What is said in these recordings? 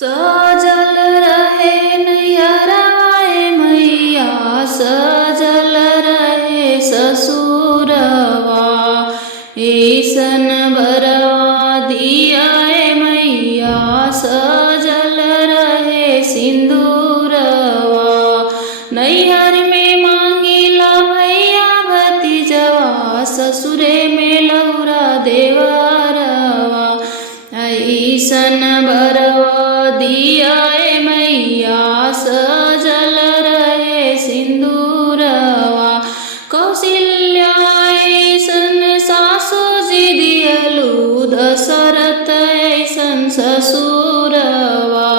सजल रहे नैहरवाए मैया, सजल रहे ससुरवा, ऐसन बरवा दियाए मैया, सजल रहे सिंदूरवा। नैहर में मांगिला भैया भतीजवा, ससुरे में लौरा देवरवा, ऐसन बरवा दियाए मैया, सजल रहे सिंदूरवा। कौशल्या ऐसन सासु जी दियलु, दशरथ ऐसन ससुरवा,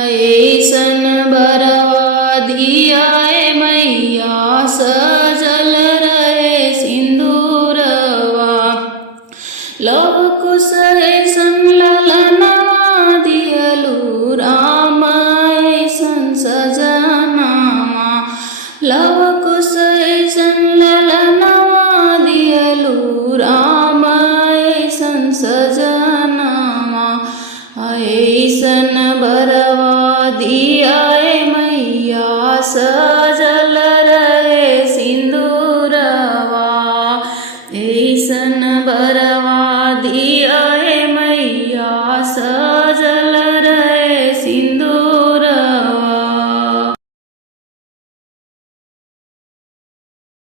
ऐसन बरवा दियाए मैया, सजल रहे सिंदूरवा। लव कुश ऐसन ललनवा दियलु, राम ऐसन सजनावा। लव कुश ऐसन ललनवा दियलु, राम ऐसन सजनावा, ऐसन बरवा दियाए मैया,